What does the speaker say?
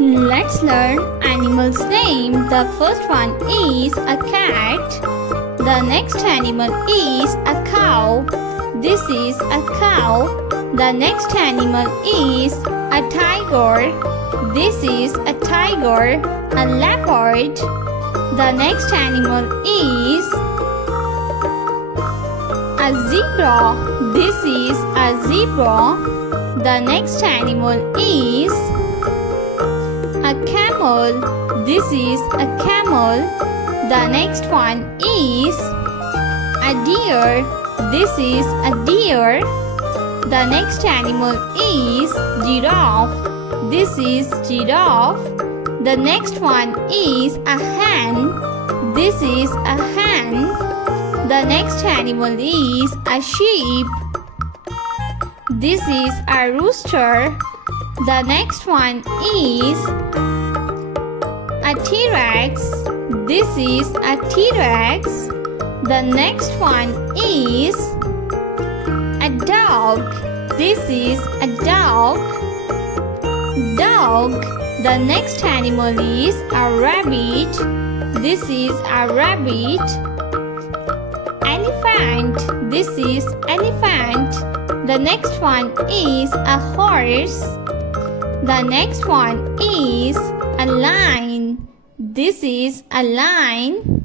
Let's learn animals' name. The first one is a cat. The next animal is a cow. This is a cow. The next animal is a tiger. This is a tiger. A leopard. The next animal is a zebra. This is a zebra. The next animal is a camel. This is a camel. The next one is a deer. This is a deer. The next animal is giraffe. This is giraffe. The next one is a hen. This is a hen. The next animal is a sheep. This is a rooster. The next one is a T-Rex. This is a T-Rex. The next one is a dog. This is a dog. Dog. The next animal is a rabbit. This is a rabbit. Elephant. This is elephant. The next one is a horse. The next one is a lion. This is a lion.